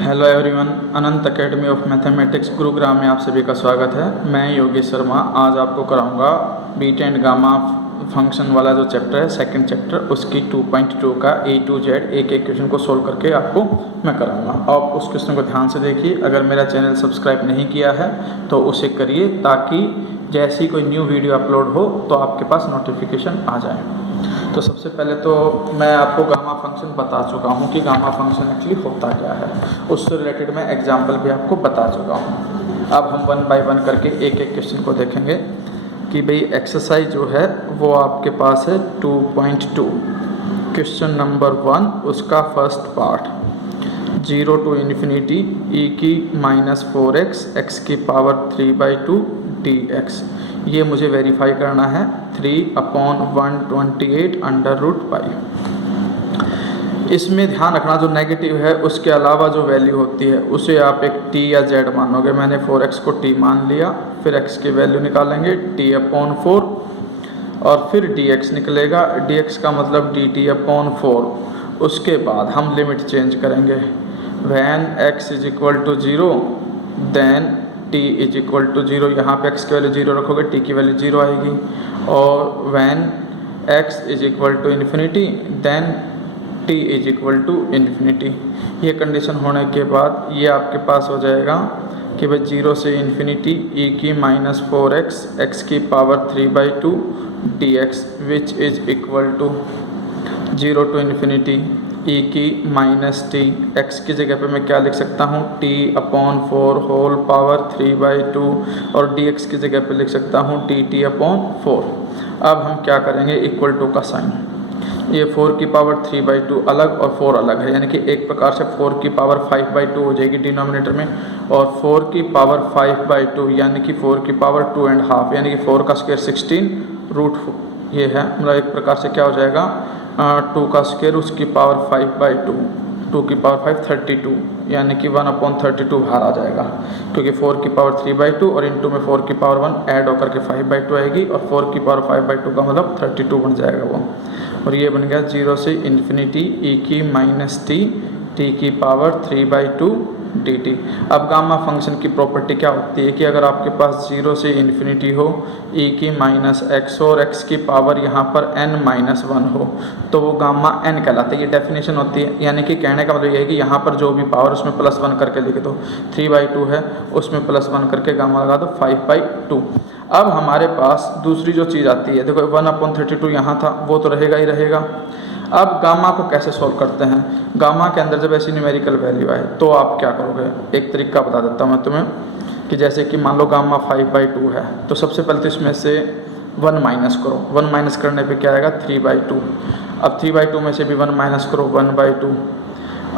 Hello everyone, Anant academy of mathematics Gurugram में आप सभी का स्वागत है। मैं योगेश शर्मा आज आपको कराऊंगा बीटा एंड गामा फंक्शन वाला जो चैप्टर है, सेकंड चैप्टर, उसकी 2.2 का A to Z एक एक क्वेश्चन को सोल्व करके आपको मैं कराऊंगा। आप उस क्वेश्चन को ध्यान से देखिए। अगर मेरा चैनल सब्सक्राइब नहीं किया है तो उसे करिए, ताकि जैसी कोई न्यू वीडियो अपलोड हो तो आपके पास नोटिफिकेशन आ जाए। तो सबसे पहले तो मैं आपको गामा फंक्शन बता चुका हूँ कि गामा फंक्शन एक्चुअली होता क्या है। उससे रिलेटेड मैं एग्जाम्पल भी आपको बता चुका हूँ। अब हम 1 बाय 1 करके एक एक क्वेश्चन को देखेंगे कि भाई एक्सरसाइज जो है वो आपके पास है 2.2। क्वेश्चन नंबर 1, उसका first part, 0 to infinity e की -4x x की पावर 3/2 dx। ये मुझे वेरीफाई करना है 3/128 √π। इसमें ध्यान रखना, जो नेगेटिव है उसके अलावा जो वैल्यू होती है उसे आप एक t या z मानोगे। मैंने 4x को t मान लिया, फिर x की वैल्यू निकालेंगे t/4 और फिर dx निकलेगा। dx का मतलब dt/4। उसके बाद हम लिमिट चेंज करेंगे। When x is equal to 0 then t is equal to 0। यहाँ पे x की वैल्यू 0 रखोगे, t की वैल्यू 0 आएगी। और when x is equal to infinity then t is equal to infinity. ये कंडीशन होने के बाद ये आपके पास हो जाएगा कि भाई 0 से इन्फिनिटी e की -4x x की power 3/2 dx which is equal to 0 to infinity e की -t। x की जगह पे मैं क्या लिख सकता हूँ, t/4 होल पावर 3/2 और dx की जगह पे लिख सकता हूँ dt/4। अब हम क्या करेंगे, इक्वल टू का साइन। ये 4 की पावर 3/2 अलग और 4 अलग है, यानी कि एक प्रकार से 4 की पावर 5/2 हो जाएगी डिनोमिनेटर में, और 4 की पावर 5/2 यानी कि 4 की पावर 2.5 यानी कि 4 का स्क्वायर 16 ये है। मतलब एक प्रकार से क्या हो जाएगा, 2 का स्क्वायर उसकी पावर 5/2, 2 की पावर 5 32 यानी कि 1/32 बाहर आ जाएगा, क्योंकि 4 की पावर 3/2 और इंटू में 4 की पावर 1 ऐड होकर के 5/2 आएगी, और 4 की पावर 5/2 का मतलब 32 बन जाएगा वो। और ये बन गया 0 से इन्फिनिटी e की -t t की पावर 3/2 dt। अब गामा फंक्शन की प्रॉपर्टी क्या होती है कि अगर आपके पास 0 से इन्फिनिटी हो, e की -x और x की पावर यहाँ पर n-1 हो, तो वो गामा n कहलाता है। ये डेफिनेशन होती है, यानी कि कहने का मतलब ये है कि यहाँ पर जो भी पावर उसमें +1 करके लिख दो। 3/2 है, उसमें +1 करके गामा लगा दो 5/2। अब हमारे पास दूसरी जो चीज़ आती है, देखो 1/32 यहाँ था, वो तो रहेगा ही रहेगा। अब गामा को कैसे सोल्व करते हैं, गामा के अंदर जब ऐसी न्यूमेरिकल वैल्यू आए तो आप क्या करोगे। एक तरीका बता देता हूँ मैं तुम्हें कि जैसे कि मान लो गामा 5/2 है, तो सबसे पहले तो इसमें से 1 माइनस करो। 1 माइनस करने पे क्या आएगा, 3/2। अब 3/2 में से भी 1 माइनस करो, 1/2।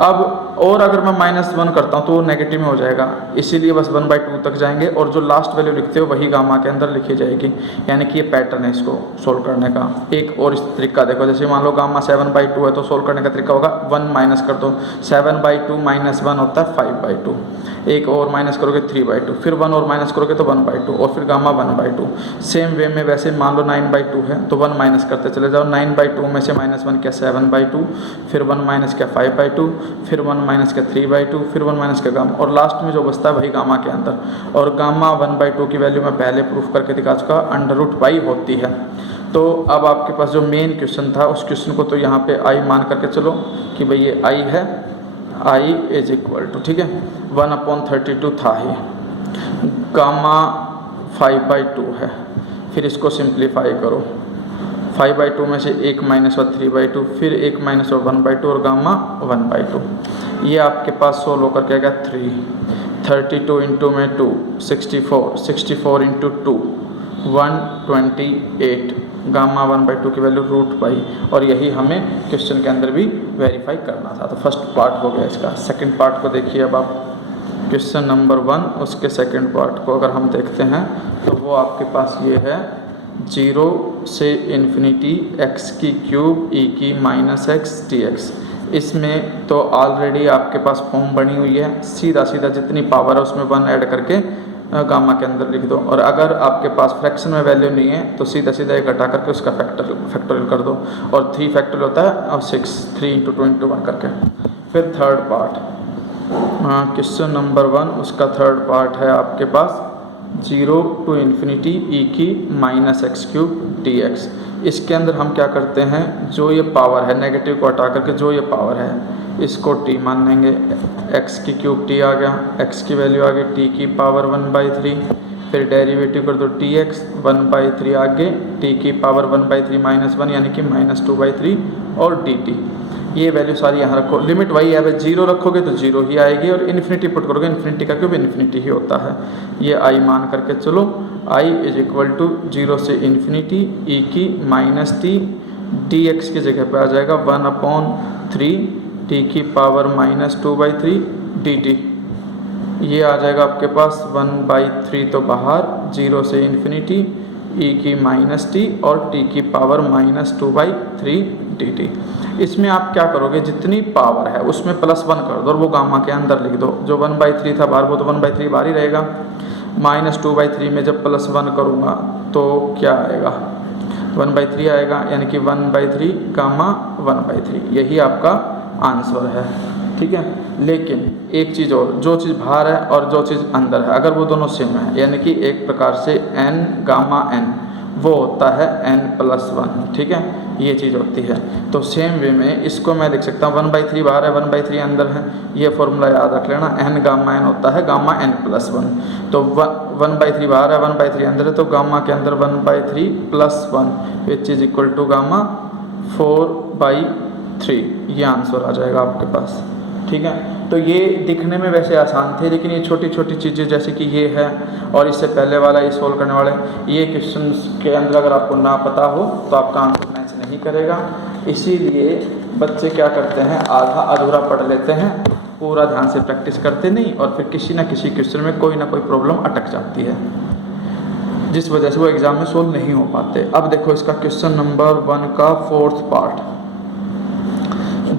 अब और अगर मैं -1 करता हूँ तो वो नेगेटिव में हो जाएगा, इसीलिए बस 1/2 तक जाएंगे, और जो लास्ट वैल्यू लिखते हो वही गामा के अंदर लिखी जाएगी। यानी कि ये पैटर्न है इसको सोल्व करने का। एक और इस तरीका देखो, जैसे मान लो गामा 7/2 है, तो सोल्व करने का तरीका होगा 1 माइनस कर दो। 7/2 - 1 होता है 5/2। एक और माइनस करोगे 3/2, फिर 1 और माइनस करोगे तो 1/2, और फिर गामा 1/2। सेम वे में वैसे मान लो 9/2 है तो 1 माइनस करते चले जाओ। 9/2 में से -1 क्या, 7/2, फिर 1 माइनस क्या, 5/2, फिर 1 माइनस का 3/2, फिर 1 माइनस का गामा, और लास्ट में जो बचता है वही गामा के अंदर। और गामा 1/2 की वैल्यू मैं पहले प्रूफ करके दिखा चुका, √π होती है। तो अब आपके पास जो मेन क्वेश्चन था, उस क्वेश्चन को तो यहाँ पे i मान करके चलो कि भाई ये i है, i इज इक्वल टू, ठीक है, 1/32 था ही, गामा 5/2 है। फिर इसको सिंप्लीफाई करो, 5/2 में से 1 माइनस और 3/2, फिर 1 माइनस और 1/2 और गामा 1/2। ये आपके पास सोल्व होकर क्या गया, 32 इंटू में 2 64 इंटू 2 128, गामा 1/2 की वैल्यू √π। और यही हमें क्वेश्चन के अंदर भी वेरीफाई करना था। तो फर्स्ट पार्ट हो गया इसका। सेकंड पार्ट को देखिए अब आप, क्वेश्चन नंबर 1 उसके सेकंड पार्ट को अगर हम देखते हैं तो वो आपके पास ये है, 0 से इन्फिनिटी x की क्यूब e की -x dx। इसमें तो ऑलरेडी आपके पास फॉर्म बनी हुई है, सीधा सीधा जितनी पावर है उसमें 1 ऐड करके गामा के अंदर लिख दो। और अगर आपके पास फ्रैक्शन में वैल्यू नहीं है तो सीधा सीधा एक घटा करके उसका फैक्टोरियल कर दो, और 3 फैक्टोरियल होता है और 6, 3 × 2 × 1 करके। फिर थर्ड पार्ट, क्वेश्चन नंबर 1 उसका थर्ड पार्ट है आपके पास 0 to infinity e की minus x cube D x. इसके अंदर हम क्या करते हैं, जो ये पावर है नेगेटिव को हटा करके जो ये पावर है इसको t मान लेंगे। x की क्यूब t आ गया, x की वैल्यू आ गई t की पावर 1/3, फिर डेरिवेटिव कर दो dx 1/3 आगे t की पावर 1/3 -1 यानी कि -2/3 और dt। ये वैल्यू सारी यहाँ रखो, लिमिट वही है, अगर 0 रखोगे तो 0 ही आएगी और इन्फिनिटी पुट करोगे इन्फिनिटी का क्यूब इन्फिनिटी ही होता है। ये i मान करके चलो, i = 0 से इन्फिनिटी e की माइनस टी dx की जगह पे आ जाएगा 1/3 t की पावर -2/3 dt। ये आ जाएगा आपके पास 1/3 तो बाहर, 0 से इन्फिनिटी e की माइनस टी और t की पावर -2/3 dt। इसमें आप क्या करोगे, जितनी पावर है उसमें +1 कर दो और वो गामा के अंदर लिख दो। जो 1/3 था बाहर वो तो 1/3 बाहर ही रहेगा। -2/3 में जब +1 करूँगा तो क्या आएगा, 1/3 आएगा, यानी कि 1/3 गामा 1/3। यही आपका आंसर है, ठीक है। लेकिन एक चीज़ और, जो चीज़ बाहर है और जो चीज़ अंदर है अगर वो दोनों सेम है, यानी कि एक प्रकार से n गामा n वो होता है n+1, ठीक है, ये चीज़ होती है। तो सेम वे में इसको मैं लिख सकता हूँ 1/3 बाहर है 1/3 अंदर है, ये फॉर्मूला याद रख लेना, n गामा n होता है गामा n+1। तो 1/3 बाहर है 1/3 अंदर है, तो गामा के अंदर 1/3 +1 which is equal to gamma 4/3। ये आंसर आ जाएगा आपके पास, ठीक है। तो ये दिखने में वैसे आसान थे, लेकिन ये छोटी छोटी चीज़ें जैसे कि ये है और इससे पहले वाला ये सोल्व करने वाले, ये क्वेश्चन के अंदर अगर आपको ना पता हो तो आपका आंसर मैच नहीं करेगा। इसीलिए बच्चे क्या करते हैं, आधा अधूरा पढ़ लेते हैं, पूरा ध्यान से प्रैक्टिस करते नहीं, और फिर किसी न किसी क्वेश्चन में कोई ना कोई प्रॉब्लम अटक जाती है, जिस वजह से वो एग्ज़ाम में सोल्व नहीं हो पाते। अब देखो इसका क्वेश्चन नंबर 1 का fourth part,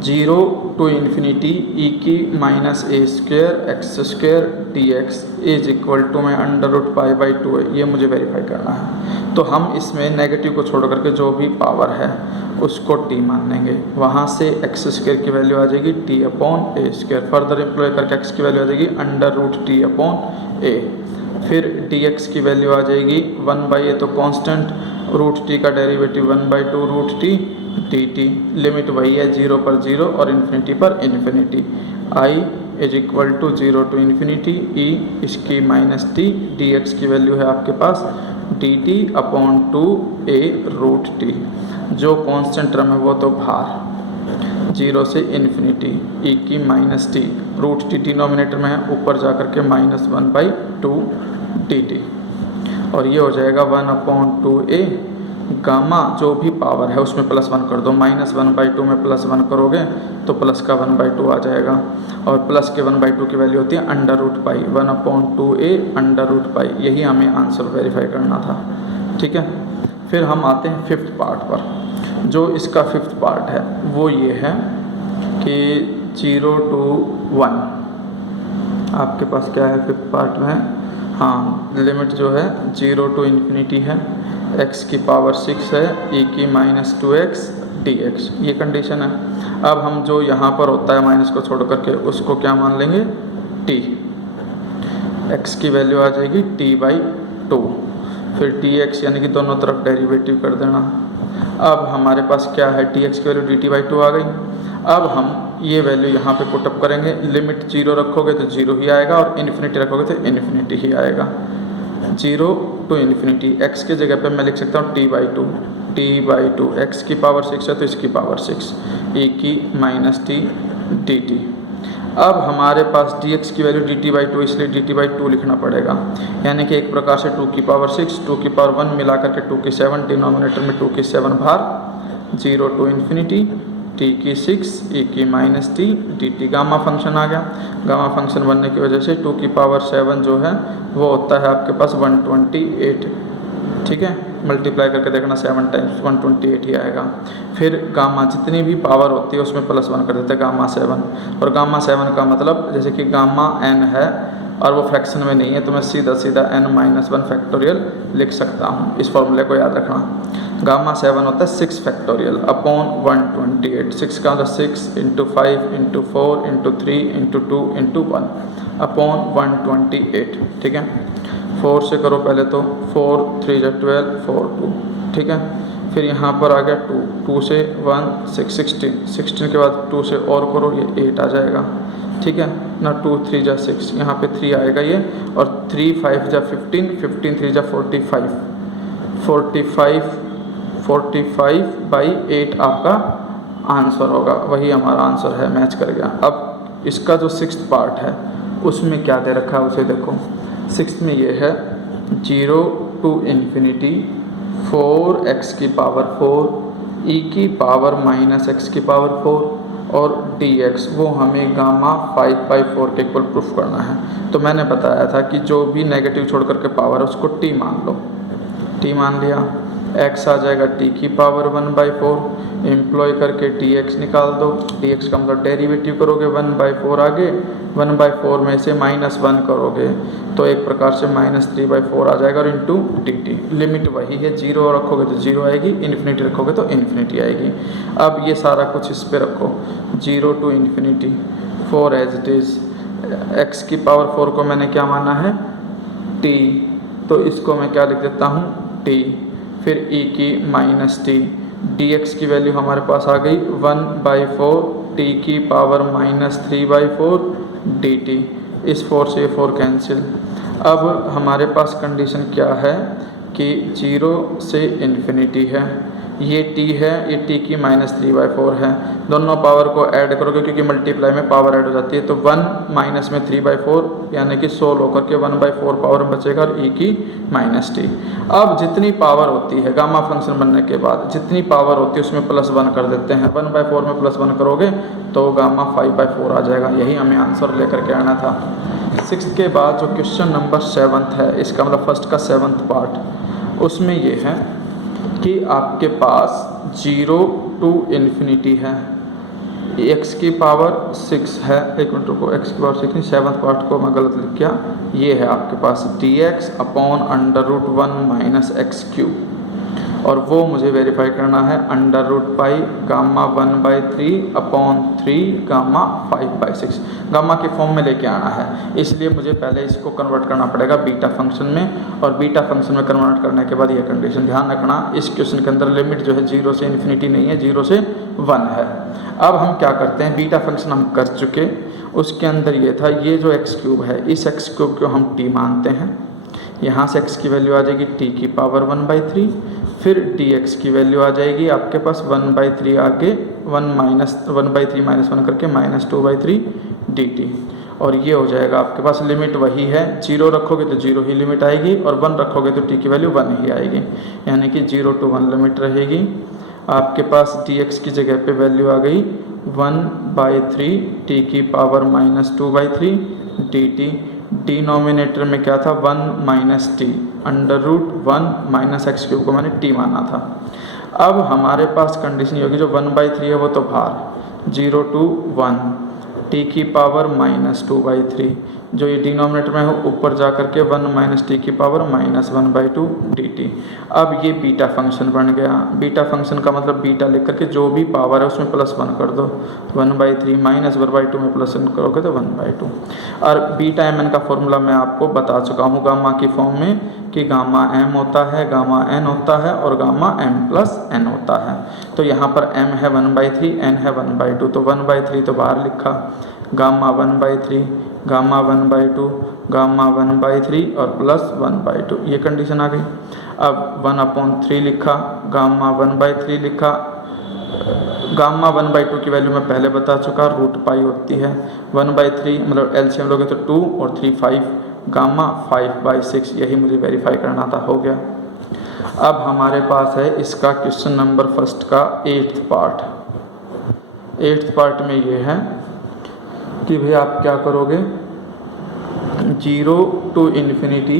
0 to infinity e की -a² x² dx is equal to में √π/2 है, ये मुझे वेरीफाई करना है। तो हम इसमें नेगेटिव को छोड़ करके जो भी पावर है उसको t मान लेंगे, वहाँ से x² की वैल्यू आ जाएगी t/a², फर्दर इम्प्लॉय करके x की वैल्यू आ जाएगी √t/a, फिर dx की वैल्यू आ जाएगी 1/a तो कांस्टेंट, √t का डेरिवेटिव 1/2 √t dt। लिमिट वही है 0 पर 0 और इन्फिनिटी पर infinity. i = 0 to infinity e इसकी -t dx की वैल्यू है आपके पास dt/2a √t। जो कांस्टेंट टर्म है वो तो बाहर, 0 से इन्फिनिटी e की -t, √t डिनोमिनेटर में है, ऊपर जा कर के -1/2 dt, और ये हो जाएगा 1/2a गामा जो भी पावर है उसमें +1 कर दो, -1/2 में +1 करोगे तो प्लस का 1/2 आ जाएगा, और प्लस के 1/2 की वैल्यू होती है √π, 1/2a √π। यही हमें आंसर वेरीफाई करना था, ठीक है। फिर हम आते हैं फिफ्थ पार्ट पर। जो इसका फिफ्थ पार्ट है वो ये है कि 0 to 1 आपके पास क्या है फिफ्थ पार्ट में, हाँ, लिमिट जो है 0 to infinity है, x की पावर 6 है e की -2x dx, ये कंडीशन है। अब हम जो यहाँ पर होता है माइनस को छोड़ करके उसको क्या मान लेंगे, t, x की वैल्यू आ जाएगी t/2, फिर dx यानी कि दोनों तरफ डेरिवेटिव कर देना। अब हमारे पास क्या है, dx की वैल्यू dt/2 आ गई। अब हम ये वैल्यू यहाँ पे पुटअप करेंगे, लिमिट 0 रखोगे तो 0 ही आएगा और इन्फिनिटी रखोगे तो इन्फिनिटी ही आएगा। 0 to infinity x के जगह पे मैं लिख सकता हूँ t/2, x की पावर 6 है तो इसकी पावर 6 e की -t dt। अब हमारे पास dx की वैल्यू dt/2, इसलिए dt/2 लिखना पड़ेगा, यानी कि एक प्रकार से 2 की पावर 6, 2 की पावर 1 मिला करके 2 की 7, डिनोमिनेटर में 2 की 7 बाहर, 0 to infinity t की 6 e की -t dt। गामा फंक्शन आ गया, गामा फंक्शन बनने की वजह से 2 की पावर 7 जो है वो होता है आपके पास 128, ठीक है। मल्टीप्लाई करके देखना 7 टाइम्स 128 ही आएगा। फिर गामा जितनी भी पावर होती है उसमें +1 कर देते हैं, गामा 7, और गामा 7 का मतलब जैसे कि गामा n है और वो फ्रैक्शन में नहीं है तो मैं सीधा n-1 फैक्टोरियल लिख सकता हूँ। इस फॉर्मूले को याद रखना। गामा 7 होता है 6 फैक्टोरियल अपॉन 128। 6 का मतलब 6 into 5 into 4 into 3 into 2 into 1 upon 128। ठीक है, 4 से करो पहले तो, 4 3 जा 12 4 2। ठीक है, फिर यहाँ पर आ गया 2, 2 से 1 6 16, 16 के बाद 2 से और करो, ये 8 आ जाएगा। ठीक है ना, 2 3 जा 6, यहाँ पे 3 आएगा ये, और 3 5 जा 15, 15 3 जा 45, 45 बाई 8 आपका आंसर होगा। वही हमारा आंसर है, मैच कर गया। अब इसका जो 6th पार्ट है उसमें क्या दे रखा है उसे देखो। 6th में ये है 0 to ∞ 4x की पावर 4 e की पावर माइनस x की पावर 4 और dx, वो हमें गामा 5/4 के इक्वल प्रूफ करना है। तो मैंने बताया था कि जो भी नेगेटिव छोड़ करके पावर है उसको t मान लो। t मान लिया, x आ जाएगा t की पावर 1/4, एम्प्लॉय करके dx निकाल दो। dx का मतलब डेरिवेटिव करोगे 1/4, आगे 1/4 में से -1 करोगे तो एक प्रकार से -3/4 आ जाएगा, और इंटू dt। लिमिट वही है, 0 रखोगे तो 0 आएगी, इन्फिनिटी रखोगे तो इन्फिनिटी आएगी। अब ये सारा कुछ इस पर रखो, 0 to ∞, 4 as it is. x की पावर 4 को मैंने क्या माना है, t, तो इसको मैं क्या लिख देता हूँ, t। फिर e की -t, dx की वैल्यू हमारे पास आ गई 1/4 t की पावर -3/4 dt। इस 4 से 4 कैंसिल। अब हमारे पास कंडीशन क्या है कि 0 से इन्फिनिटी है, ये t है, ये t की -3/4 है। दोनों पावर को ऐड करोगे क्योंकि मल्टीप्लाई में पावर ऐड हो जाती है, तो 1 माइनस में 3/4 यानी कि 16 होकर के 1/4 पावर बचेगा, और e की -t। अब जितनी पावर होती है गामा फंक्शन बनने के बाद, जितनी पावर होती है उसमें +1 कर देते हैं। 1/4 में +1 करोगे तो गामा 5/4 आ जाएगा। यही हमें आंसर लेकर के आना था। 6th के बाद जो क्वेश्चन नंबर 7th है, इसका मतलब फर्स्ट का 7th पार्ट, उसमें ये है कि आपके पास 0 to ∞ है, x की पावर 6 है, एक मिनट रुको, x की पावर 6 नहीं, 7th पार्ट को मैं गलत लिख गया। ये है आपके पास dx अपॉन √1 - x³, और वो मुझे वेरीफाई करना है √π गामा 1/3 अपॉन 3 गामा 5/6, गामा के फॉर्म में लेके आना है। इसलिए मुझे पहले इसको कन्वर्ट करना पड़ेगा बीटा फंक्शन में, और बीटा फंक्शन में कन्वर्ट करने के बाद ये कंडीशन ध्यान रखना, इस क्वेश्चन के अंदर लिमिट जो है 0 से ∞ नहीं है, 0 से 1 है। अब हम क्या करते हैं, बीटा फंक्शन हम कर चुके, उसके अंदर ये था, ये जो x³ है, इस x³ को हम t मानते हैं। यहाँ से x की वैल्यू आ जाएगी t की पावर 1/3, फिर dx की वैल्यू आ जाएगी आपके पास 1/3, आगे 1/3 -1 करके -2/3 dt, और ये हो जाएगा आपके पास। लिमिट वही है, 0 रखोगे तो 0 ही लिमिट आएगी, और 1 रखोगे तो t की वैल्यू 1 ही आएगी, यानी कि 0 to 1 लिमिट रहेगी। आपके पास dx की जगह पे वैल्यू आ गई 1/3 t की पावर -2/3 dt। डिनोमिनेटर में क्या था, 1 - t, √1 - x³ को मैंने t माना था। अब हमारे पास कंडीशन ये होगी, जो 1/3 है वो तो बाहर, 0 to 1 t की पावर -2/3, जो ये डिनोमिनेटर में हो ऊपर जा करके 1 - t की पावर -1/2 dt। अब ये बीटा फंक्शन बन गया। बीटा फंक्शन का मतलब बीटा लिख करके जो भी पावर है उसमें +1 कर दो, 1/3 -1/2 में +1 करोगे तो 1/2। और बीटा mn का फॉर्मूला मैं आपको बता चुका हूँ गामा की फॉर्म में, कि गामा m होता है, गामा n होता है, और गामा m+n होता है। तो यहाँ पर m है 1/3, n है 1/2, तो 1/3 तो बाहर लिखा, गामा 1/3, गामा 1/2, गामा 1/3 और +1/2, ये कंडीशन आ गई। अब 1/3 लिखा, गामा 1/3 लिखा, गामा 1/2 की वैल्यू मैं पहले बता चुका, √π होती है। 1/3 मतलब एलसीएम लोगे तो 2 और 3 5, गामा 5/6, यही मुझे वेरीफाई करना था, हो गया। अब हमारे पास है इसका क्वेश्चन नंबर फर्स्ट का 8th पार्ट। 8th पार्ट में ये है कि भाई आप क्या करोगे, 0 to ∞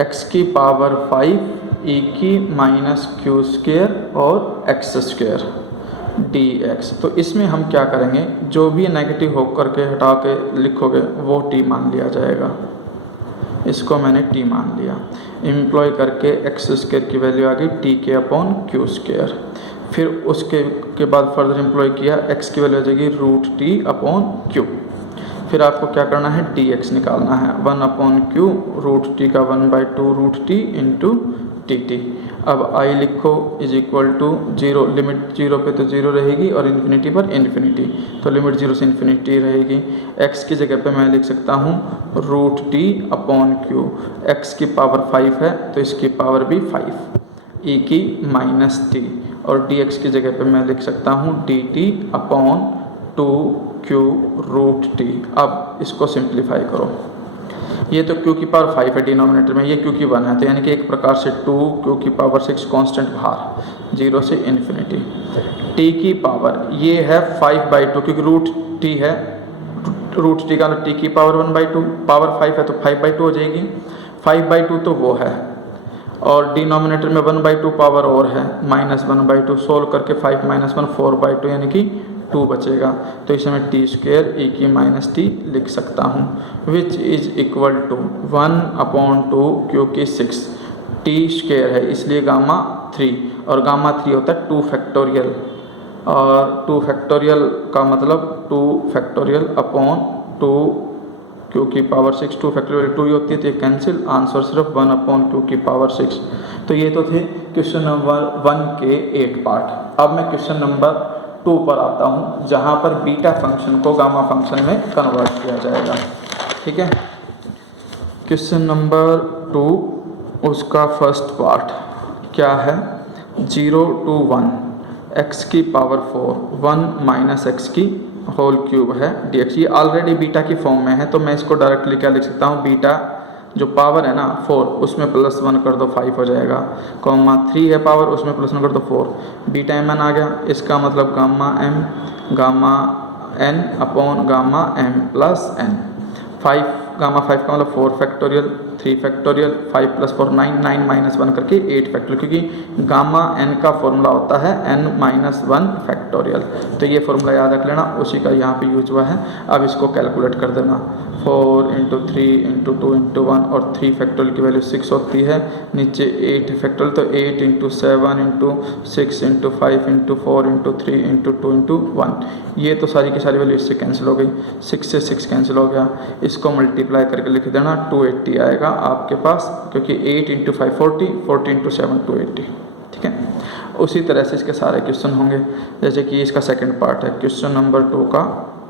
x की पावर 5 e की -q² और x² dx। तो इसमें हम क्या करेंगे, जो भी नेगेटिव होकर के हटा के लिखोगे वो t मान लिया जाएगा। इसको मैंने टी मान लिया। एम्प्लॉय करके एक्स स्क्वायर की वैल्यू आ गई टी के अपॉन क्यू स्क्वायर। फिर उसके बाद फर्दर एम्प्लॉय किया, एक्स की वैल्यू आ जाएगी रूट टी अपॉन क्यू। फिर आपको क्या करना है, डी एक्स निकालना है, 1 अपॉन क्यू रूट टी का 1/2 root T into T T. अब आई लिखो इज इक्वल टू 0, लिमिट 0 पे तो 0 रहेगी और इन्फिनिटी पर इन्फिनिटी, तो लिमिट 0 से इन्फिनिटी रहेगी। एक्स की जगह पे मैं लिख सकता हूँ root T upon Q. X की पावर 5 है तो इसकी पावर भी 5 ई की माइनस टी, और डी एक्स की जगह पे मैं लिख सकता हूँ D T upon 2 Q root T. अब इसको सिंप्लीफाई करो, ये तो क्यू की पावर 5 है डिनोमिनेटर में, ये क्यू की 1 है, तो यानी कि एक प्रकार से 2 क्यू की पावर 6 कांस्टेंट बाहर 0 से इन्फिनिटी। टी की पावर ये है 5/2 क्योंकि रूट टी है, रूट टी का टी की पावर 1/2, पावर 5 है तो 5/2 हो जाएगी। 5/2 तो वो है, और डिनोमिनेटर में 1/2 पावर और है -1/2, सोल्व करके 5 - 1 4/2 यानी कि 2 बचेगा। तो इसे मैं टी स्क्वेयर ई की माइनस टी लिख सकता हूँ, विच इज इक्वल टू 1/2 क्योंकि 6 टी स्क्वेयर है इसलिए गामा 3, और गामा 3 होता है 2 फैक्टोरियल, और 2 फैक्टोरियल का मतलब 2 फैक्टोरियल अपॉन 2 क्यू की पावर 6, 2 फैक्टोरियल 2 ही होती है, तो ये कैंसिल, आंसर सिर्फ 1/क्यू की पावर 6। तो ये तो थे क्वेश्चन नंबर 1 के 8 पार्ट। अब मैं क्वेश्चन नंबर 2 पर आता हूँ, जहाँ पर बीटा फंक्शन को गामा फंक्शन में कन्वर्ट किया जाएगा। ठीक है, क्वेश्चन नंबर 2 उसका फर्स्ट पार्ट क्या है, 0 to 1 एक्स की पावर 4 1 माइनस एक्स की होल क्यूब है डी एक्स। ये ऑलरेडी बीटा की फॉर्म में है, तो मैं इसको डायरेक्टली क्या लिख सकता हूँ, बीटा जो पावर है ना 4 उसमें +1 कर दो 5 हो जाएगा, कॉमा 3 है पावर उसमें +1 कर दो 4, बीटा एम एन आ गया। इसका मतलब gamma M gamma N upon gamma M plus N. 5 gamma 5 का मतलब 4 फैक्टोरियल 3 फैक्टोरियल 5 + 4 9 9 - 1 करके 8 फैक्टोरियल, क्योंकि गामा एन का फॉर्मूला होता है n - 1 फैक्टोरियल। तो ये फॉर्मूला याद रख लेना, उसी का यहाँ पे यूज हुआ है। अब इसको कैलकुलेट कर देना, 4 × 3 × 2 × 1 और 3 फैक्टोरियल की वैल्यू 6 होती है, नीचे 8 फैक्टोरियल तो 8 × 7 × 6 × 5 × 4 × 3 × 2 × 1। ये तो सारी की सारी वैल्यू इससे कैंसिल हो गई, 6 से 6 कैंसिल हो गया। इसको मल्टीप्लाई करके लिख देना, 280 आएगा आपके पास, क्योंकि 8 × 5 40, 40 × 7 280। ठीक है, उसी तरह से इसके सारे क्वेश्चन होंगे, जैसे कि इसका सेकंड पार्ट है, क्वेश्चन नंबर 2 का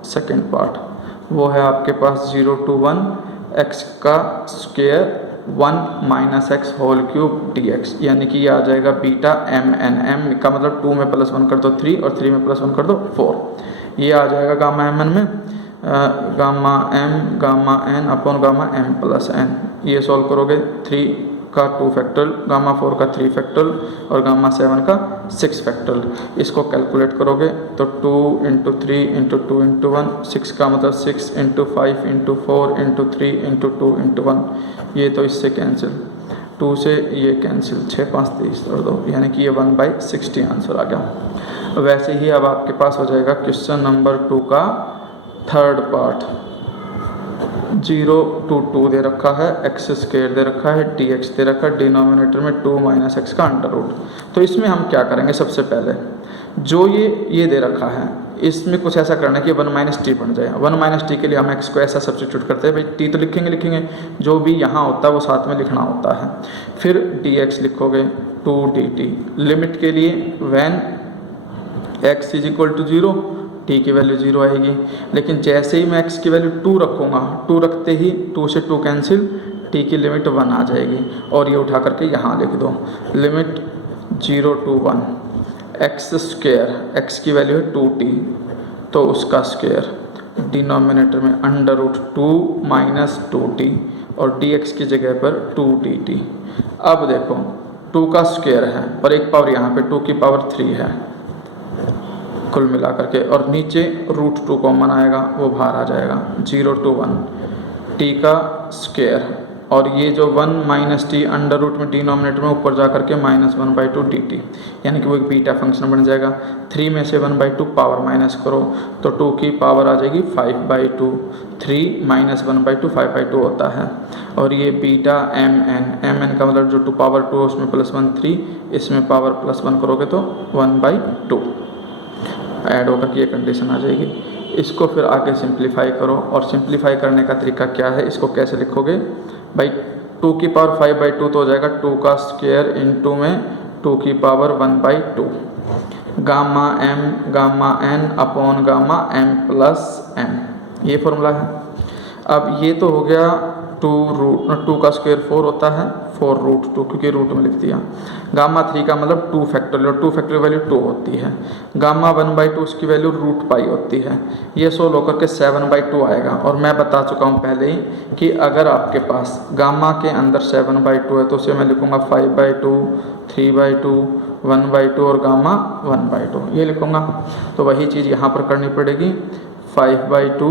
सेकंड पार्ट वो है आपके पास 0 to 1 एक्स का square 1 minus X whole cube D X, यानी कि ये आ जाएगा बीटा एम एन। एम का मतलब 2 में +1 कर दो 3 और 3 में +1 कर दो 4, ये आ जाएगा गामा एम एन में gamma N upon gamma M plus N. ये सॉल्व करोगे 3 का 2 फैक्टोरियल, गामा 4 का 3 फैक्टोरियल और गामा 7 का 6 फैक्टोरियल। इसको कैलकुलेट करोगे तो 2 × 3 × 2 × 1, 6 का मतलब 6 × 5 × 4 × 3 × 2 × 1, ये तो इससे कैंसिल, 2 से ये कैंसिल, 6 5 30 कर दो, यानी कि ये 1/60 आंसर आ गया। वैसे ही अब आपके पास हो जाएगा क्वेश्चन नंबर 2 का थर्ड पार्ट, 0 to 2 दे रखा है, एक्स स्क्वायर दे रखा है, डी एक्स दे रखा है, डिनोमिनेटर में 2 - x का अंडर रूट। तो इसमें हम क्या करेंगे, सबसे पहले जो ये दे रखा है इसमें कुछ ऐसा करना है कि 1 - t बन जाए। 1 - t के लिए हम x को ऐसा सब्स्टिट्यूट करते हैं, भाई t तो लिखेंगे, जो भी यहाँ होता है वो साथ में लिखना होता है। फिर dx लिखोगे 2 dt, लिमिट के लिए व्हेन x = 0 t की वैल्यू 0 आएगी, लेकिन जैसे ही मैं x की वैल्यू 2 रखूँगा, 2 रखते ही 2 से 2 कैंसिल, t की लिमिट 1 आ जाएगी, और ये उठा करके यहाँ लिख दो, limit 0 to 1 x square, x की वैल्यू है 2t तो उसका स्क्वायर, डिनोमिनेटर में √2 - 2t और dx की जगह पर 2 dt। अब देखो 2 का स्क्वायर है और एक पावर यहाँ पे 2 की पावर 3 है कुल मिला करके, और नीचे √2 कॉमन आएगा वो बाहर आ जाएगा, 0 to 1 t का स्क्वायर, और ये जो 1 - t अंडर रूट में डिनोमिनेटर में ऊपर जा करके -1/2 dt, यानी कि वो एक बीटा फंक्शन बन जाएगा। 3 में से 1/2 पावर माइनस करो तो 2 की पावर आ जाएगी 5/2, 3 - 1/2 5/2 होता है। और ये बीटा एम एन का मतलब जो 2 पावर 2 उसमें +1 3, इसमें पावर +1 करोगे तो 1/2 ऐड होकर के ये कंडीशन आ जाएगी। इसको फिर आगे सिंप्लीफाई करो, और सिंप्लीफाई करने का तरीका क्या है, इसको कैसे लिखोगे भाई, 2 की पावर 5/2 तो हो जाएगा 2 का स्क्वायर इंटू में 2 की power 1/2 gamma M gamma N upon gamma M plus M, ये फॉर्मूला है। अब ये तो हो गया 2 का स्क्वायर 4 होता है, 4√2 क्योंकि रूट में लिख दिया। गामा 3 का मतलब 2 फैक्टोरियल, 2 फैक्टोरियल वैल्यू 2 होती है। गामा 1/2 उसकी वैल्यू √π होती है। ये सोल्व होकर के 7/2 आएगा। और मैं बता चुका हूँ पहले ही कि अगर आपके पास गामा के अंदर 7/2 है तो उसे मैं लिखूँगा 5/2, 3/2, 1/2 और गामा 1/2 ये लिखूँगा। तो वही चीज़ यहाँ पर करनी पड़ेगी, 5/2,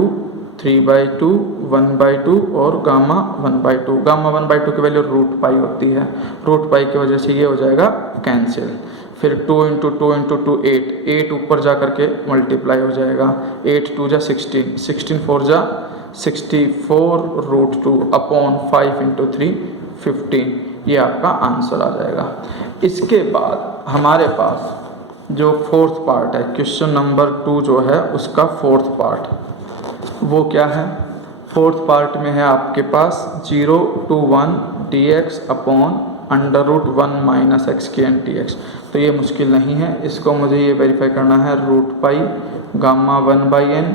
3/2, 1/2 और गामा 1/2। गामा 1/2 की वैल्यू √π होती है, √π की वजह से ये हो जाएगा कैंसिल। फिर 2 × 2 × 2 8 ऊपर जा करके मल्टीप्लाई हो जाएगा, 8 2 जा 16, 16 4 जा 64√2 अपॉन 5 × 3 15, ये आपका आंसर आ जाएगा। इसके बाद हमारे पास जो फोर्थ पार्ट है, क्वेश्चन नंबर 2 जो है उसका फोर्थ पार्ट, वो क्या है? फोर्थ पार्ट में है आपके पास 0 to 1 dx अपॉन √1 - x के n dx। तो ये मुश्किल नहीं है, इसको मुझे ये वेरीफाई करना है, √π गामा 1/n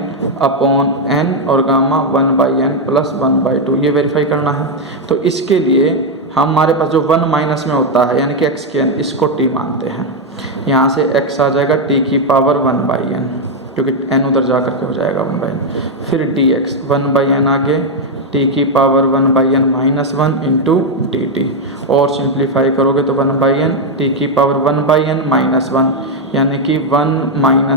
अपॉन n और गामा 1/n + 1/2 ये वेरीफाई करना है। तो इसके लिए हमारे पास जो 1 माइनस में होता है यानी कि x के n, इसको t मानते हैं। यहाँ से x आ जाएगा t की पावर 1/n क्योंकि n उधर जा करके हो जाएगा 1/n। फिर dx 1/n आगे, t की पावर 1/n - 1 इंटू dt, और सिंप्लीफाई करोगे तो 1/n t की पावर 1/n - 1 यानी कि 1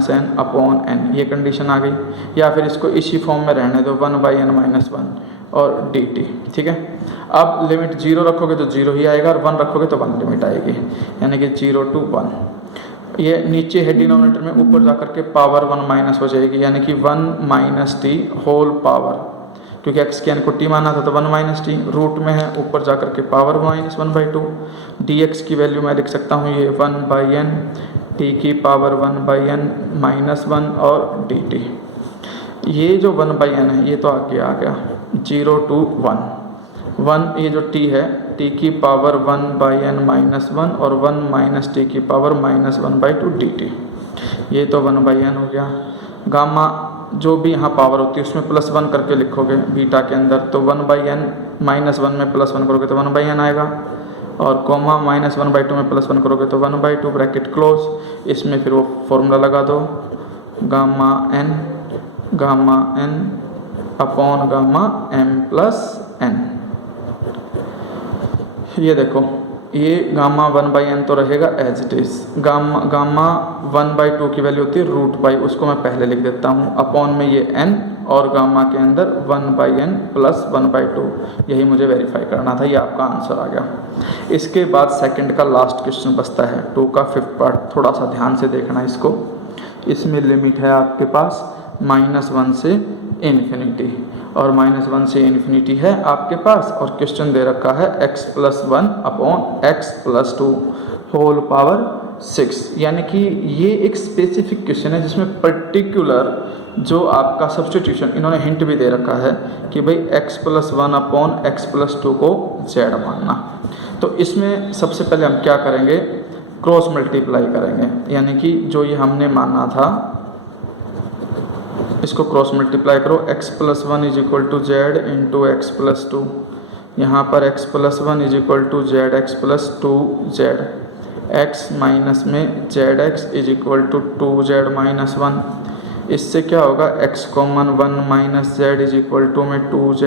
- n अपॉन n, ये कंडीशन आ गई। या फिर इसको इसी फॉर्म में रहने दो, 1/n - 1 और dt, ठीक है। अब लिमिट 0 रखोगे तो 0 ही आएगा और 1 रखोगे तो 1 लिमिट आएगी, यानी कि 0 to 1। ये नीचे है डिनोमिनेटर में, ऊपर जाकर के पावर 1 माइनस हो जाएगी, यानी कि 1 - t होल पावर, क्योंकि x के n को t माना था तो 1 - t, रूट में है ऊपर जाकर के पावर -1/2। dx की वैल्यू मैं लिख सकता हूँ ये 1/n t की पावर 1/n - 1 और dt। ये जो 1/n है ये तो आगे आ गया 0 to 1, ये जो t है t की पावर 1/n - 1 और 1 - t की पावर -1/2 dt, ये तो 1/n हो गया। गामा जो भी यहाँ पावर होती है उसमें +1 करके लिखोगे बीटा के अंदर, तो 1/n -1 में +1 करोगे तो 1/n आएगा, और कॉमा -1/2 में +1 करोगे तो 1/2 ब्रैकेट क्लोज। इसमें फिर वो फॉर्मूला लगा दो, gamma n upon gamma m + n। ये देखो, ये गामा 1/n तो रहेगा एज इट इज़, गामा 1/2 की वैल्यू होती है √π, उसको मैं पहले लिख देता हूँ, अपॉन में ये n और गामा के अंदर 1/n + 1/2, यही मुझे वेरीफाई करना था, ये आपका आंसर आ गया। इसके बाद सेकंड का लास्ट क्वेश्चन बचता है, 2 का 5th पार्ट, थोड़ा सा ध्यान से देखना इसको। इसमें लिमिट है आपके पास -1 से इन्फिनिटी, और -1 से इन्फिनिटी है आपके पास, और क्वेश्चन दे रखा है x + 1 upon x + 2 whole power 6, यानी कि ये एक स्पेसिफिक क्वेश्चन है जिसमें पर्टिकुलर जो आपका सब्स्टिट्यूशन, इन्होंने हिंट भी दे रखा है कि भाई x + 1 अपॉन x + 2 को z मानना। तो इसमें सबसे पहले हम क्या करेंगे, क्रॉस मल्टीप्लाई करेंगे, यानी कि जो ये हमने माना था इसको क्रॉस मल्टीप्लाई करो, x + 1 = z इंटू x + 2, यहाँ पर x + 1 = zx + 2z, x minus में zx = 2z - 1। इससे क्या होगा, x कॉमन 1 - z = में 2z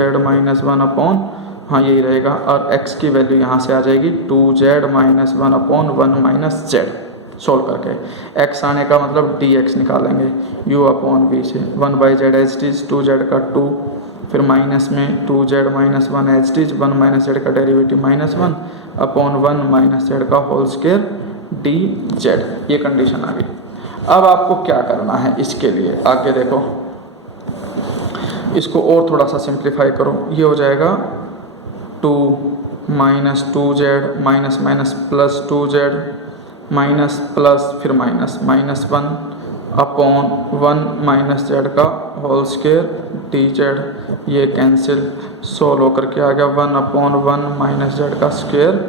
- 1 अपॉन, हाँ यही रहेगा, और x की वैल्यू यहाँ से आ जाएगी 2z - 1 अपॉन 1 - z। सोल्व करके x आने का मतलब dx निकालेंगे u अपॉन v से, 1/z as it is, 2z का 2, फिर माइनस में 2z - 1 as it is, 1 - z का डेरिवेटिव -1 अपॉन 1 - z का होल स्क्वायर dz, ये कंडीशन आ गई। अब आपको क्या करना है इसके लिए, आगे देखो, इसको और थोड़ा सा सिंप्लीफाई करो, ये हो जाएगा 2 minus 2z minus minus plus 2z minus plus फिर minus minus 1 upon 1 minus Z का होल स्क्वायर डी जेड, ये कैंसिल सोल्व होकर के आ गया 1 अपॉन 1 माइनस जेड का स्क्वायर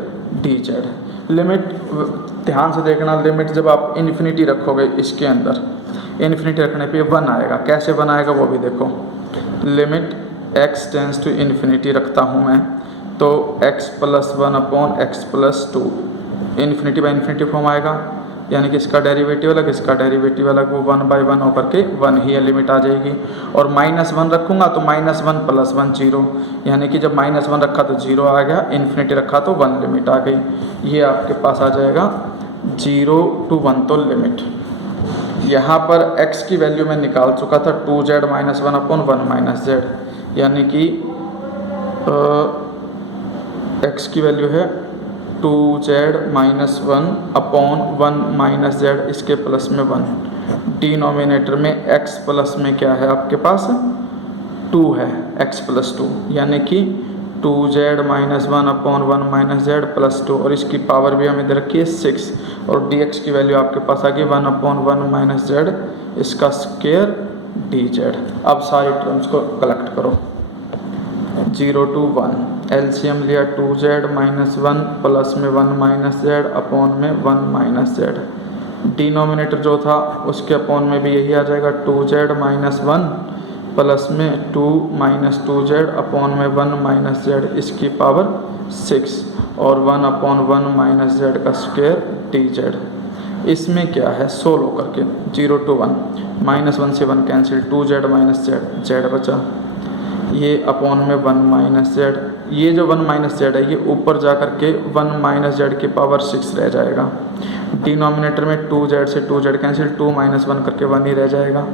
डी जेड। लिमिट ध्यान से देखना, लिमिट जब आप इन्फिनिटी रखोगे इसके अंदर, इन्फिनिटी रखने पे 1 आएगा। कैसे 1 आएगा वो भी देखो, limit x tends to infinity रखता हूँ मैं, तो x plus 1 upon x plus 2, infinity by infinity form आएगा, यानी कि इसका डेरिवेटिव अलग इसका डेरिवेटिव अलग, वो 1 बाई 1 होकर के 1 ही लिमिट आ जाएगी। और माइनस 1 रखूँगा तो माइनस 1 प्लस 1 0, यानी कि जब माइनस 1 रखा तो 0 आ गया, इन्फिनिटी रखा तो 1 लिमिट आ गई। ये आपके पास आ जाएगा 0 to 1 तो लिमिट। यहाँ पर x की वैल्यू मैं निकाल चुका था 2z minus 1 upon 1 minus Z, यानी कि x की वैल्यू है 2z minus 1 upon 1 minus Z, इसके प्लस में 1, डिनोमिनेटर में x प्लस में क्या है आपके पास 2 है, x प्लस 2, यानी कि 2z minus 1 upon 1 minus Z plus 2, और इसकी पावर भी हमें दे रखी है 6, और dx की वैल्यू आपके पास आ गई 1 अपॉन 1 माइनस जेड, इसका स्क्वायर डी जेड। अब सारी टर्म्स को कलेक्ट करो, 0 to 1, एलसीएम लिया 2z माइनस 1 प्लस में 1 माइनस जेड अपॉन में 1 माइनस जेड, डिनोमिनेटर जो था उसके अपॉन में भी यही आ जाएगा 2z माइनस 1 प्लस में 2 माइनस 2z अपॉन में 1 माइनस जेड, इसकी पावर 6, और 1 अपॉन 1 माइनस जेड का स्क्वायर डी जेड। इसमें क्या है सोल्व करके 0 to 1, माइनस 1 से 1 cancel, 2z minus Z, Z बचा, ये अपॉन में 1 माइनस जेड, ये जो 1 माइनस जेड है ये ऊपर जा कर के 1 माइनस जेड की पावर 6 रह जाएगा। डिनोमिनेटर में 2z से 2z कैंसिल, 2 माइनस 1 करके 1 ही रह जाएगा,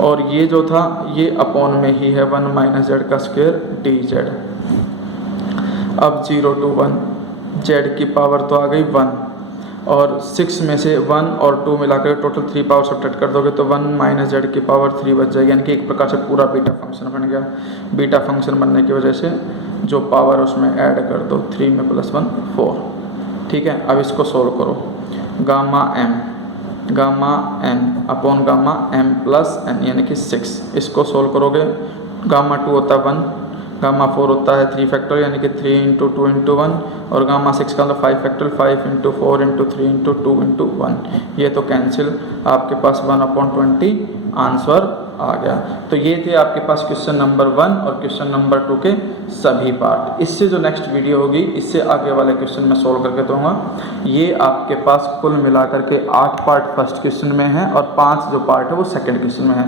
और ये जो था ये अपॉन में ही है 1 माइनस जेड का स्क्वायर डी जेड। अब 0 to 1, जेड की पावर तो आ गई 1, और 6 में से 1 और 2 मिलाकर टोटल 3 पावर सब्ट्रैक्ट कर दोगे तो 1 माइनस जेड की पावर 3 बच जाएगी, यानी कि एक प्रकार से पूरा बीटा फंक्शन बन गया। बीटा फंक्शन बनने की वजह से जो पावर उसमें ऐड कर दो, 3 में प्लस 1 4, ठीक है। अब इसको सोल्व करो, gamma N upon gamma M plus N, यानी कि 6, इसको सोल्व करोगे गामा 2 होता है 1, गामा 4 होता है 3 फैक्टर, यानी कि 3 इंटू 2 इंटू 1, और गामा 6 का मतलब 5 factor, 5 into 4 into 3 into 2 into 1, ये तो कैंसिल, आपके पास 1/20 आंसर आ गया। तो ये थे आपके पास क्वेश्चन नंबर 1 और क्वेश्चन नंबर 2 के सभी पार्ट। इससे जो नेक्स्ट वीडियो होगी इससे आगे वाले क्वेश्चन मैं सोल्व करके दूंगा। ये आपके पास कुल मिलाकर के 8 पार्ट फर्स्ट क्वेश्चन में है और 5 जो पार्ट है वो सेकंड क्वेश्चन में है।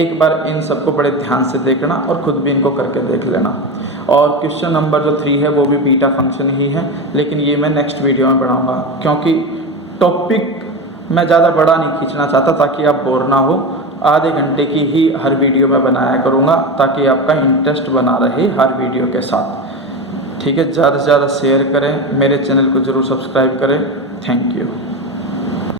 एक बार इन सबको बड़े ध्यान से देखना और ख़ुद भी इनको करके देख लेना। और क्वेश्चन नंबर जो 3 है वो भी बीटा फंक्शन ही है, लेकिन ये मैं नेक्स्ट वीडियो में बढ़ाऊँगा, क्योंकि टॉपिक मैं ज़्यादा बड़ा नहीं खींचना चाहता ताकि आप बोर ना हो। आधे घंटे की ही हर वीडियो में बनाया करूँगा ताकि आपका इंटरेस्ट बना रहे हर वीडियो के साथ। ठीक है, ज़्यादा से ज़्यादा शेयर करें, मेरे चैनल को ज़रूर सब्सक्राइब करें। Thank you.